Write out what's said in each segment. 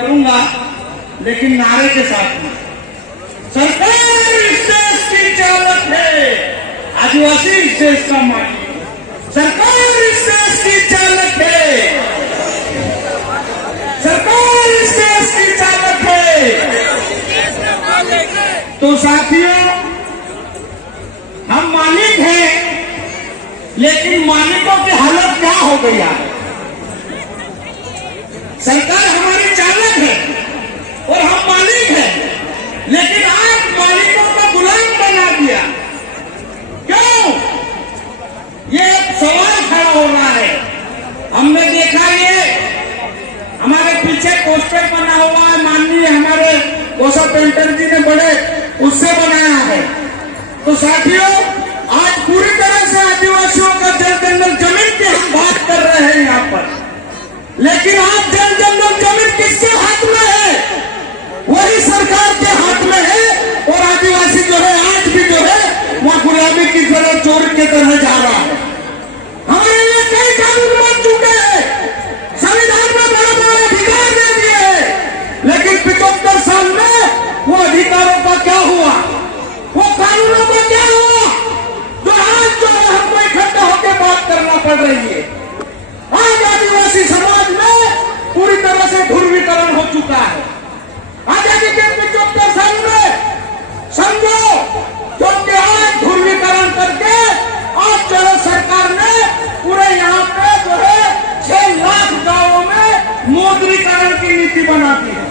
करूंगा, लेकिन नारे के साथ में। सरकार इस देश की चालक है, आदिवासी इस देश का मालिक। सरकार इस देश की चालक है, सरकार इस देश की चालक है। तो साथियों, हम मालिक हैं, लेकिन मालिकों की हालत क्या हो गई है? सरकार हमारी चालक है और हम मालिक हैं, लेकिन आज मालिकों को गुलाम बना दिया। क्यों? ये एक सवाल खड़ा हो रहा है। हमने देखा ये हमारे पीछे पोस्टर बना हुआ है, माननीय हमारे कोसा पेंटर जी ने बड़े उससे बनाया है। तो साथियों, आज पूरी तरह से आदिवासियों का जल जंगल जमीन की हम बात कर रहे हैं यहाँ पर, लेकिन आज जल जंगल जमीन किसके हाथ में है? वही सरकार के हाथ में है। और आदिवासी जो है आज भी जो है वह गुलामी की तरह चोर की तरह जा रहा है। हमारे लिए कई कानून बन चुके हैं, संविधान में बड़ा बड़ा अधिकार दे दिए हैं, लेकिन 75 साल में वो अधिकारों का क्या हुआ? वो कानूनों का क्या हुआ? जो आज जो है हमको इकट्ठा होकर बात करना पड़ रही है। आज आदिवासी समाज में पूरी तरह से ध्रुवीकरण हो चुका है। आजादी के 75 साल में समझो, क्योंकि आज ध्रुवीकरण करके आज जो है सरकार ने पूरे यहाँ पे जो है 6 लाख गांवों में मौद्रीकरण की नीति बना दी है।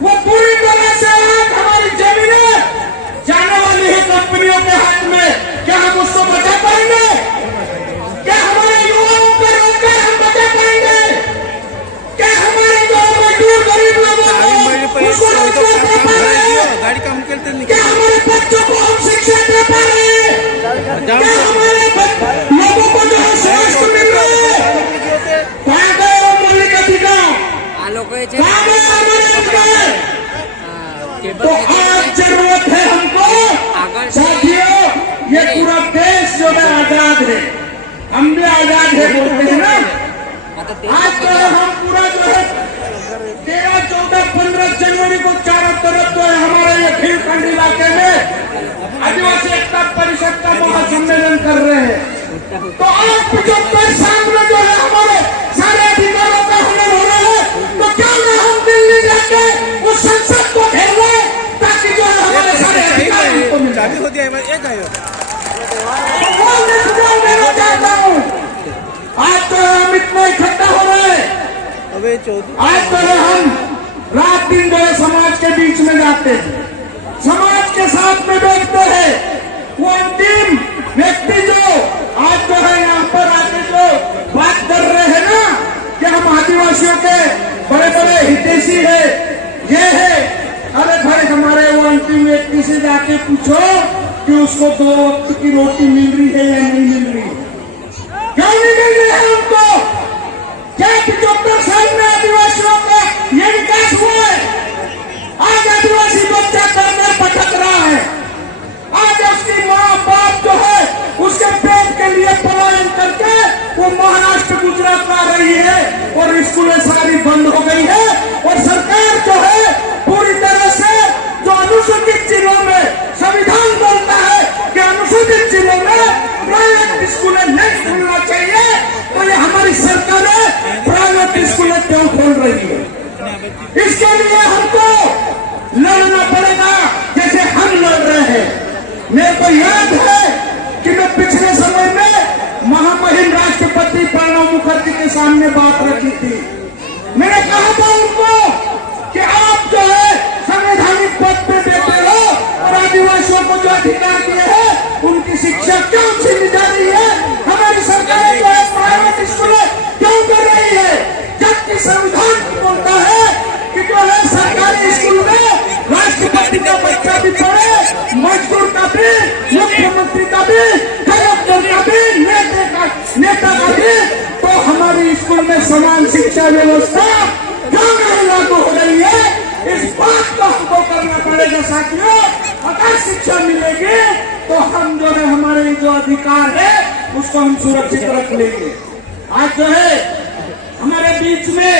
वो पूरी तरह से आज हमारी जमीनें जाने वाली है कंपनियों के हाथ में। क्या हम उसको बचा पाएंगे? क्या हमारे युवाओं का रोजगार हम बचा पाएंगे? क्या हमारे जो मजदूर गरीब लोगों को उसको रोजगार दे पा रहे हैं? क्या हमारे बच्चों को हम शिक्षा दे पा रहे हैं? क्या हमारे लोगों को जो है स्वास्थ्य मिल रहा है? कहाँ गए वो मौलिक अधिकार? कहाँ गए हमारे अधिकार? तो आज जरूरत है हमको साथियों, ये पूरा देश जो है आजाद है, हम भी आजाद है बोलते हैं ना। आज तो हम पूरा जो है 13, 14, 15 जनवरी को चारों तरफ जो है हमारे ये खीलखंड इलाके में आदिवासी एकता परिषद का महासम्मेलन कर रहे हैं। तो आज 75 साल में जो है हमारे सारे अधिकारों का हनन हो रहा है। तो क्यों ना हम दिल्ली जाके उस संसद को घेर ले, ताकि जो है हमारे सारे अधिकार हमको मिल जाए। आज तो हम इतना इकट्ठा हो रहे हैं, आज तो हम रात दिन जो है समाज के बीच में जाते हैं, समाज के साथ में बैठते हैं। वो अंतिम व्यक्ति जो आज जो है यहाँ पर आके जो बात कर रहे हैं ना कि हम आदिवासियों के बड़े बड़े हितैषी है, ये है। अरे भाई, हमारे वो अंतिम व्यक्ति से जाके पूछो कि उसको 2 वक्त की रोटी मिल रही है या नहीं मिल रही है? क्यों नहीं मिल रही है उनको? क्या 75 साल में आदिवासियों का ये विकास हुआ है? आज आदिवासी बच्चा करने भटक रहा है। आज उसकी माँ बाप जो है उसके पेट के लिए पलायन करके वो महाराष्ट्र गुजरात आ रही है और स्कूलें सारी बंद हो गई है। और सरकार जो है पूरी तरह से जो अनुसूचित जिलों में संविधान बोलता है कि अनुसूचित जिलों में प्राइवेट स्कूलें नहीं खुलना चाहिए, तो ये हमारी सरकार प्राइवेट स्कूलें क्यों खोल रही है? इसके लिए हमको लड़ना पड़ेगा जैसे हम लड़ रहे हैं। मेरे को याद है कि मैं पिछले समय में महामहिम राष्ट्रपति प्रणब मुखर्जी के सामने बात रखी थी। मैंने कहा था उनको कि आप जो है संवैधानिक पद पे बैठे हो और आदिवासियों को जो अधिकार दिए हैं उनकी शिक्षा क्यों छीनी जा रही है? हमारी सरकार जो है प्राइवेट स्कूलें क्यों कर रही है? जबकि संविधान बोलता है कि जो है सरकारी स्कूल में राष्ट्रपति का बच्चा भी पढ़े, मजदूर का भी, मुख्यमंत्री का भी, कलेक्टर का भी, नेता का भी। तो हमारी स्कूल में समान शिक्षा व्यवस्था क्यों नहीं लागू हो रही है? इस बात को हमको करना पड़ेगा साथियों। अगर शिक्षा मिलेगी तो हम जो है हमारे जो अधिकार है उसको हम सुरक्षित रख लेंगे। आज जो है हमारे बीच में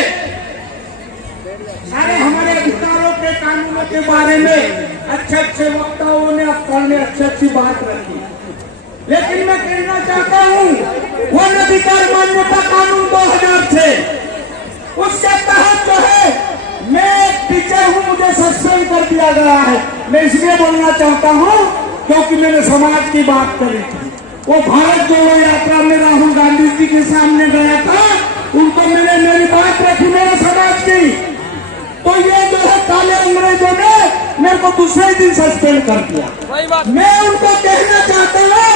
सारे हमारे अधिकारों के कानूनों के बारे में अच्छे अच्छे वक्ताओं ने अफसर ने अच्छी अच्छी बात रखी, लेकिन मैं कहना चाहता हूँ वन अधिकार मान्यता कानून 2006 उसके तहत जो है मैं टीचर हूँ, मुझे सस्पेंड कर दिया गया है। मैं इसलिए बोलना चाहता हूँ क्योंकि मैंने समाज की बात करी थी। वो भारत जोड़ो यात्रा में राहुल गांधी जी के सामने गया था, उनको मैंने मेरी बात रखी मेरे समाज की, तो ये जो है काले अंग्रेजों ने मेरे को दूसरे दिन सस्पेंड कर दिया। मैं उनको कहना चाहता हूँ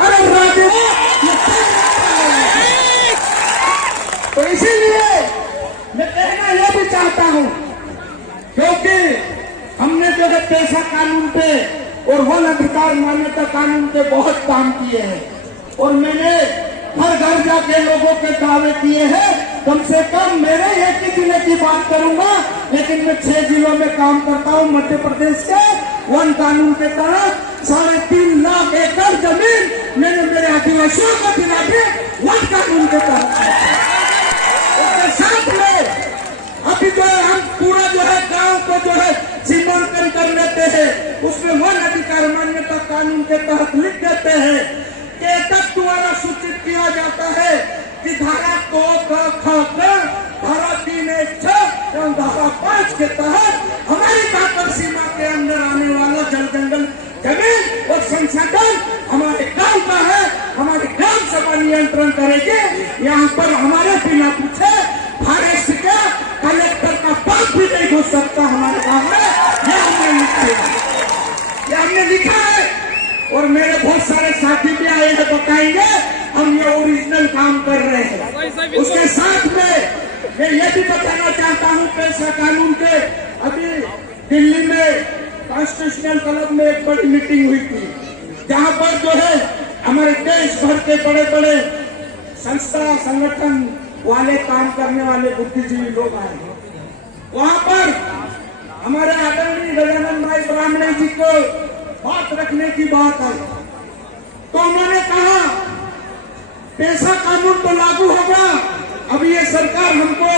अरे राजे, तो इसीलिए मैं कहना यह भी चाहता हूँ क्योंकि हमने जो है पेशा कानून पे और वन अधिकार मान्यता कानून पे बहुत काम किए हैं, और मैंने हर घर जाके लोगों के दावे किए हैं। कम से कम मेरे एक ही जिले की बात करूंगा, लेकिन मैं 6 जिलों में काम करता हूं। मध्य प्रदेश के वन कानून के तहत 3.5 लाख एकड़ जमीन मैंने मेरे आदिवासियों को दिला दी वन कानून के तहत। उसके साथ में अभी जो है हम पूरा जो है गांव को जो है सीमांकन कर लेते हैं, उसमें वन अधिकार मान्यता कानून के तहत लिख देते हैं कि तक द्वारा सूचित किया जाता है कि धारा 2 धारा 316 एवं धारा 5 के तहत हमारी ताकत सीमा के अंदर आने वाला जल जंगल जमीन और संसाधन हमारे गांव का है, हमारी ग्राम सभा नियंत्रण करेगी। यहाँ पर हमारे बिना पूछे फॉरेस्ट के कलेक्टर का पाप भी नहीं घुस सकता हमारे गांव में। ये हमने लिखा है और मेरे बहुत सारे साथी भी आए हैं, बताएंगे हम ये ओरिजिनल काम कर रहे हैं। उसके साथ में मैं ये भी बताना चाहता हूँ पेशा कानून के, अभी दिल्ली में कॉन्स्टिट्यूशनल क्लब में एक बड़ी मीटिंग हुई थी, जहाँ पर जो है हमारे देश भर के बड़े बड़े संस्था संगठन वाले काम करने वाले बुद्धिजीवी लोग आए। वहाँ पर हमारे आदरणीय गजानन भाई ब्राह्मणे जी को बात रखने की बात आई, तो उन्होंने कहा पेशा कानून तो लागू होगा, अभी ये सरकार हमको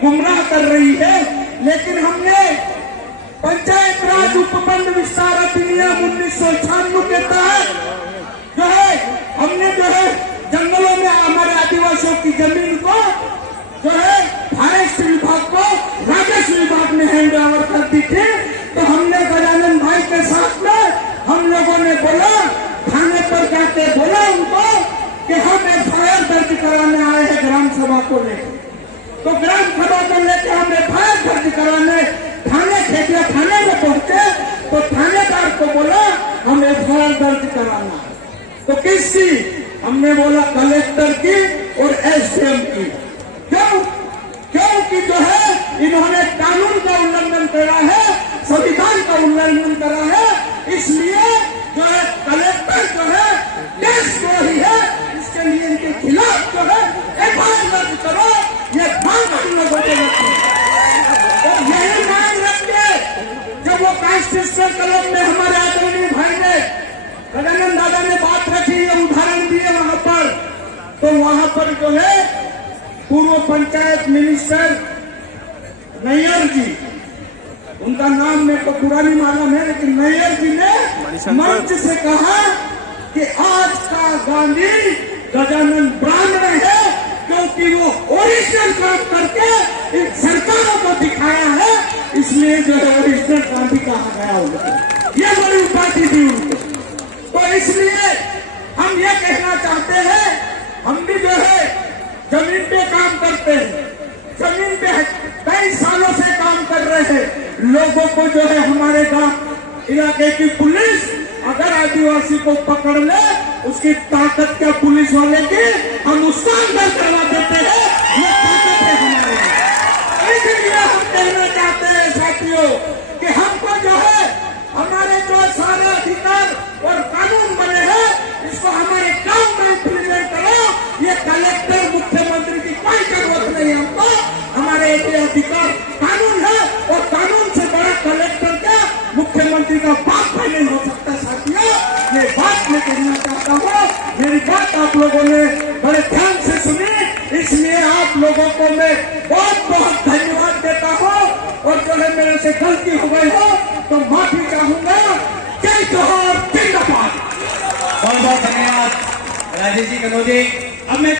गुमराह कर रही है, लेकिन हमने पंचायत राज उपखंड विस्तार अधिनियम 1996 के तहत जो है हमने जो है जंगलों में हमारे आदिवासियों की जमीन को जो है फॉरेस्ट विभाग को राजस्व विभाग ने हैंड ओवर कर दी थी। तो हमने गजानन भाई के साथ में हम लोगों ने बोला, थाने पर जाके बोला उनको कि हम एफआईआर दर्ज कराने आए हैं ग्राम सभा को लेकर। तो ग्राम सभा को लेकर हम एफआईआर दर्ज कराने थाने खेतिया थाने में पहुंचे, तो थानेदार को बोला हम एफआईआर दर्ज कराना। तो किसकी? हमने बोला कलेक्टर की और एसडीएम की। क्यों? क्योंकि जो है इन्होंने कानून का उल्लंघन करा है, संविधान का उल्लंघन करा है, इसलिए जो है कलेक्टर जो है देशद्रोही है, इसके लिए इनके खिलाफ जो है एफआईआर दर्ज करो, ये मांग हम लोगों को रखते और यही मांग रखते। जब वो कॉन्स्टिट्यूशनल क्लब में हमारे आदरणीय भाई ने गजानन दादा ने बात रखी, उदाहरण दिए वहां पर, तो वहां पर जो है पूर्व पंचायत मिनिस्टर नैयर जी, उनका नाम मेरे को पूरा नहीं मालूम है, लेकिन नैयर जी ने मंच से कहा कि आज का गांधी गजानन ब्राह्मण है, क्योंकि वो ओरिजिनल काम करके इन सरकारों को दिखाया है, इसलिए जो है ओरिजिनल गांधी कहा गया उनको, ये बड़ी उपाधि थी उनको। तो इसलिए हम ये कहना चाहते हैं, हम भी जो है जमीन पे काम करते हैं, जमीन पे कई सालों से काम कर रहे हैं। लोगों को जो है हमारे गांव इलाके की पुलिस अगर आदिवासी को पकड़ ले, उसकी ताकत क्या पुलिस वाले की, हम उसको अंदर करवा देते हैं, ये ताकत है हमारे। इसलिए हम कहना चाहते हैं साथियों कि हमको जो है हमारे जो सारे अधिकार और कानून बने हैं, इसको हमारे गांव में इम्प्लीमेंट करो। ये कलेक्टर मुख्यमंत्री की कोई जरूरत नहीं है हमको, हमारे अधिकार कानून है, और कानून से बड़ा कलेक्टर क्या मुख्यमंत्री का बाप भी नहीं हो सकता। साथियों, ये बात मैं कहना चाहता हूँ, मेरी बात आप लोगों ने बड़े ध्यान से सुनी, इसलिए आप लोगों को मैं बहुत बहुत धन्यवाद देता हूँ। और से गलती हो गई हो तो माफी चाहूंगा। जय जोहर, जिंदाबाद। बहुत बहुत धन्यवाद राजेश जी कनौजे। अब मैं